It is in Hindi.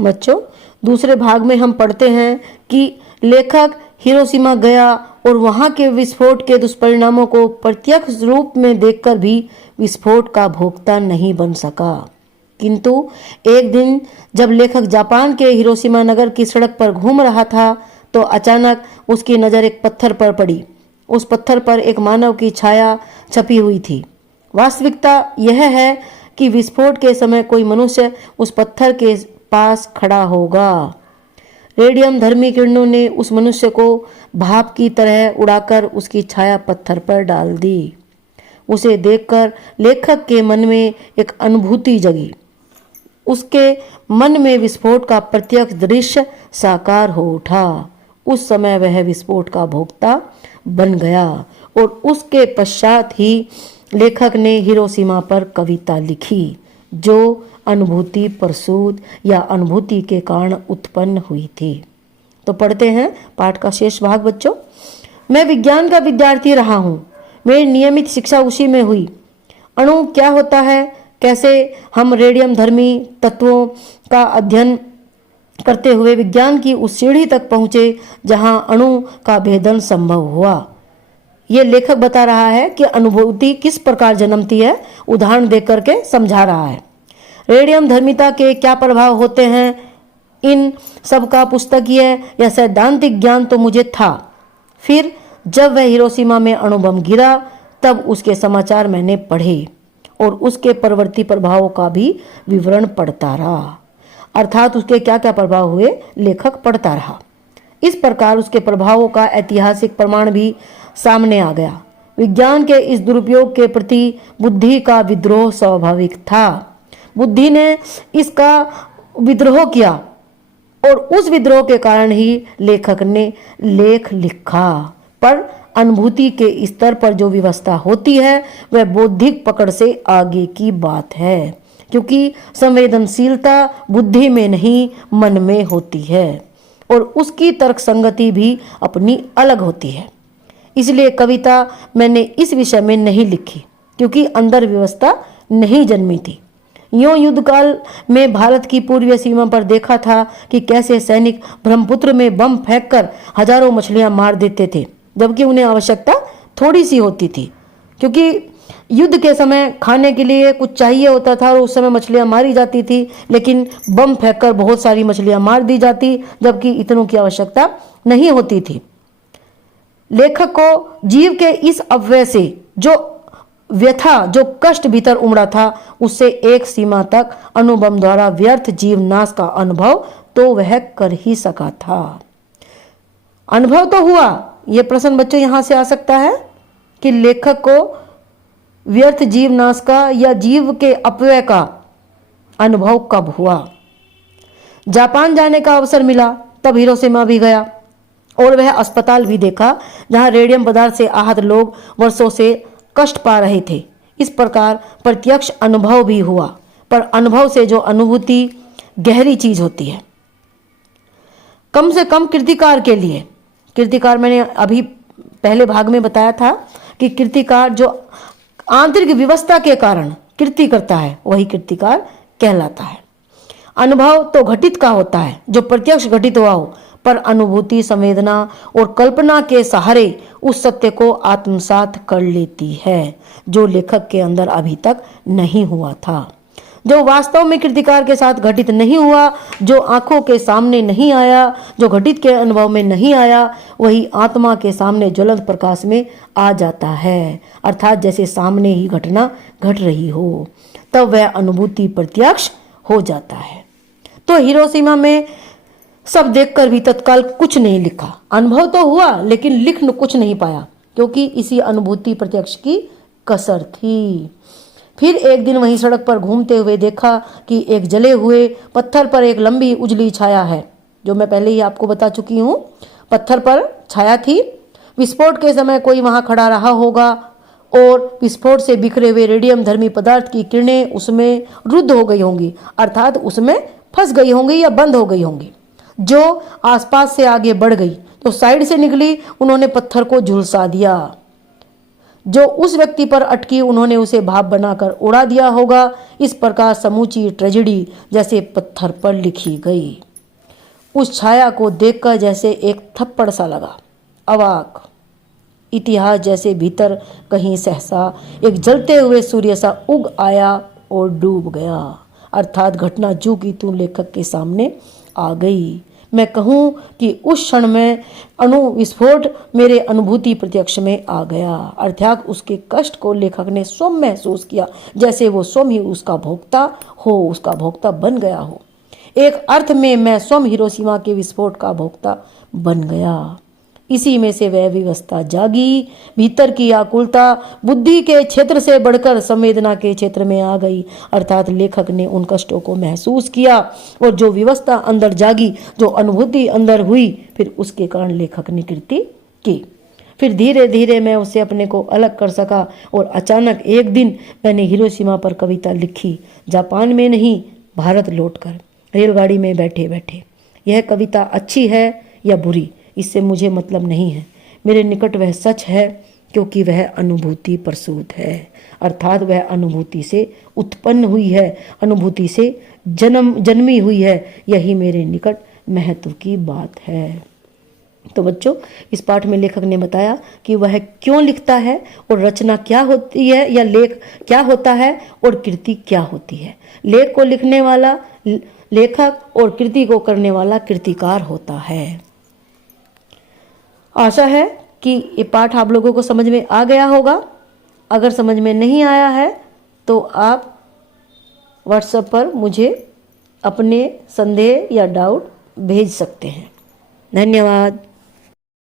बच्चों, दूसरे भाग में हम पढ़ते हैं कि लेखक हिरोशिमा गया और वहां के विस्फोट के दुष्परिणामों को प्रत्यक्ष रूप में देखकर भी विस्फोट का भोक्ता नहीं बन सका। किंतु एक दिन जब लेखक जापान के हिरोशिमा नगर की सड़क पर घूम रहा था तो अचानक उसकी नज़र एक पत्थर पर पड़ी। उस पत्थर पर एक मानव की छाया छपी हुई थी। वास्तविकता यह है कि विस्फोट के समय कोई मनुष्य उस पत्थर के पास खड़ा होगा। रेडियम धर्मी किरणों ने उस मनुष्य को भाप की तरह उड़ाकर उसकी छाया पत्थर पर डाल दी। उसे देखकर लेखक के मन में एक अनुभूति जगी। उसके मन में विस्फोट का प्रत्यक्ष दृश्य साकार हो उठा। उस समय वह विस्फोट का भोक्ता बन गया और उसके पश्चात ही लेखक ने हिरोशिमा पर कविता लिखी जो अनुभूति प्रसूत या अनुभूति के कारण उत्पन्न हुई थी। तो पढ़ते हैं पाठ का शेष भाग। बच्चों, मैं विज्ञान का विद्यार्थी रहा हूँ। मेरी नियमित शिक्षा उसी में हुई। अणु क्या होता है, कैसे हम रेडियम धर्मी तत्वों का अध्ययन करते हुए विज्ञान की उस सीढ़ी तक पहुँचे जहाँ अणु का भेदन संभव हुआ। ये लेखक बता रहा है कि अनुभूति किस प्रकार जन्मती है, उदाहरण देकर करके समझा रहा है। रेडियम धर्मिता के क्या प्रभाव होते हैं, इन सब का पुस्तकीय या सैद्धांतिक ज्ञान तो मुझे था। फिर जब वह हिरोशिमा में अणु बम गिरा तब उसके समाचार मैंने पढ़े और उसके परवर्ती प्रभावों का भी विवरण पढ़ता रहा। अर्थात उसके क्या क्या प्रभाव हुए लेखक पढ़ता रहा। इस प्रकार उसके प्रभावों का ऐतिहासिक प्रमाण भी सामने आ गया। विज्ञान के इस दुरुपयोग के प्रति बुद्धि का विद्रोह स्वाभाविक था। बुद्धि ने इसका विद्रोह किया और उस विद्रोह के कारण ही लेखक ने लेख लिखा। पर अनुभूति के स्तर पर जो व्यवस्था होती है वह बौद्धिक पकड़ से आगे की बात है, क्योंकि संवेदनशीलता बुद्धि में नहीं मन में होती है और उसकी तर्क संगति भी अपनी अलग होती है। इसलिए कविता मैंने इस विषय में नहीं लिखी क्योंकि अंदर व्यवस्था नहीं जन्मी थी। यूं युद्धकाल में भारत की पूर्वीय सीमा पर देखा था कि कैसे सैनिक ब्रह्मपुत्र में बम फेंककर हजारों मछलियां मार देते थे, जबकि उन्हें आवश्यकता थोड़ी सी होती थी, क्योंकि युद्ध के समय खाने के लिए कुछ चाहिए होता था और उस समय मछलियां मारी जाती थी, लेकिन बम फेंककर बहुत सारी मछलियां मार दी जाती, जबकि इतनों की आवश्यकता नहीं होती थी। लेखक को जीव के इस अपव्यय से जो व्यथा, जो कष्ट भीतर उमड़ा था, उससे एक सीमा तक अणुबम द्वारा व्यर्थ जीव नाश का अनुभव तो वह कर ही सका था। अनुभव तो हुआ। यह प्रश्न बच्चों यहां से आ सकता है कि लेखक को व्यर्थ जीव नाश का या जीव के अपव्यय का अनुभव कब हुआ। जापान जाने का अवसर मिला तब हिरोशिमा भी गया और वह अस्पताल भी देखा जहां रेडियम पदार्थ से आहत लोग वर्षों से कष्ट पा रहे थे। इस प्रकार प्रत्यक्ष अनुभव भी हुआ, पर अनुभव से जो अनुभूति गहरी चीज होती है। कम से कम कीर्तिकार के लिए, कीर्तिकार मैंने अभी पहले भाग में बताया था कि कीर्तिकार जो आंतरिक व्यवस्था के कारण कीर्ति करता है वही कीर्तिकार कहलाता है। अनुभव तो घटित का होता है जो प्रत्यक्ष घटित हुआ हो, पर अनुभूति संवेदना और कल्पना के सहारे उस सत्य को आत्मसात कर लेती है जो लेखक के अंदर अभी तक नहीं हुआ था, जो वास्तव में कीर्तिकार के साथ घटित नहीं हुआ, जो आंखों के सामने नहीं आया, जो घटित के अनुभव में नहीं आया, वही आत्मा के सामने ज्वलंत प्रकाश में आ जाता है। अर्थात जैसे सामने ही घटना घट रही हो, तब वह अनुभूति प्रत्यक्ष हो जाता है। तो हिरोशिमा में सब देखकर भी तत्काल कुछ नहीं लिखा। अनुभव तो हुआ लेकिन लिख कुछ नहीं पाया, क्योंकि इसी अनुभूति प्रत्यक्ष की कसर थी। फिर एक दिन वहीं सड़क पर घूमते हुए देखा कि एक जले हुए पत्थर पर एक लंबी उजली छाया है, जो मैं पहले ही आपको बता चुकी हूँ। पत्थर पर छाया थी। विस्फोट के समय कोई वहां खड़ा रहा होगा और विस्फोट से बिखरे हुए रेडियम धर्मी पदार्थ की किरणें उसमें रुद्ध हो गई होंगी, अर्थात उसमें फंस गई होंगी या बंद हो गई होंगी। जो आसपास से आगे बढ़ गई तो साइड से निकली, उन्होंने पत्थर को झुलसा दिया। जो उस व्यक्ति पर अटकी उन्होंने उसे भाप बनाकर उड़ा दिया होगा। इस प्रकार समूची ट्रेजेडी जैसे पत्थर पर लिखी गई। उस छाया को देखकर जैसे एक थप्पड़ सा लगा। अवाक इतिहास जैसे भीतर कहीं सहसा एक जलते हुए सूर्य सा उग आया और डूब गया। अर्थात घटना जू की तू लेखक के सामने आ गई। मैं कहूँ कि उस क्षण में अणु विस्फोट मेरे अनुभूति प्रत्यक्ष में आ गया। अर्थात उसके कष्ट को लेखक ने स्वयं महसूस किया, जैसे वो स्वयं ही उसका भोक्ता हो, उसका भोक्ता बन गया हो। एक अर्थ में मैं स्वयं हिरोशिमा के विस्फोट का भोक्ता बन गया। इसी में से वह व्यवस्था जागी। भीतर की आकुलता बुद्धि के क्षेत्र से बढ़कर संवेदना के क्षेत्र में आ गई। अर्थात लेखक ने उन कष्टों को महसूस किया और जो व्यवस्था अंदर जागी, जो अनुभूति अंदर हुई, फिर उसके कारण लेखक ने कृति की। फिर धीरे धीरे मैं उससे अपने को अलग कर सका और अचानक एक दिन मैंने हिरोशिमा पर कविता लिखी, जापान में नहीं, भारत लौटकर रेलगाड़ी में बैठे बैठे। यह कविता अच्छी है या बुरी, इससे मुझे मतलब नहीं है। मेरे निकट वह सच है क्योंकि वह अनुभूति प्रसूत है। अर्थात वह अनुभूति से उत्पन्न हुई है, अनुभूति से जन्मी हुई है। यही मेरे निकट महत्व की बात है। तो बच्चों, इस पाठ में लेखक ने बताया कि वह क्यों लिखता है और रचना क्या होती है या लेख क्या होता है और कृति क्या होती है। लेख को लिखने वाला लेखक और कृति को करने वाला कृतिकार होता है। आशा है कि ये पाठ आप लोगों को समझ में आ गया होगा। अगर समझ में नहीं आया है तो आप व्हाट्सएप पर मुझे अपने संदेह या डाउट भेज सकते हैं। धन्यवाद।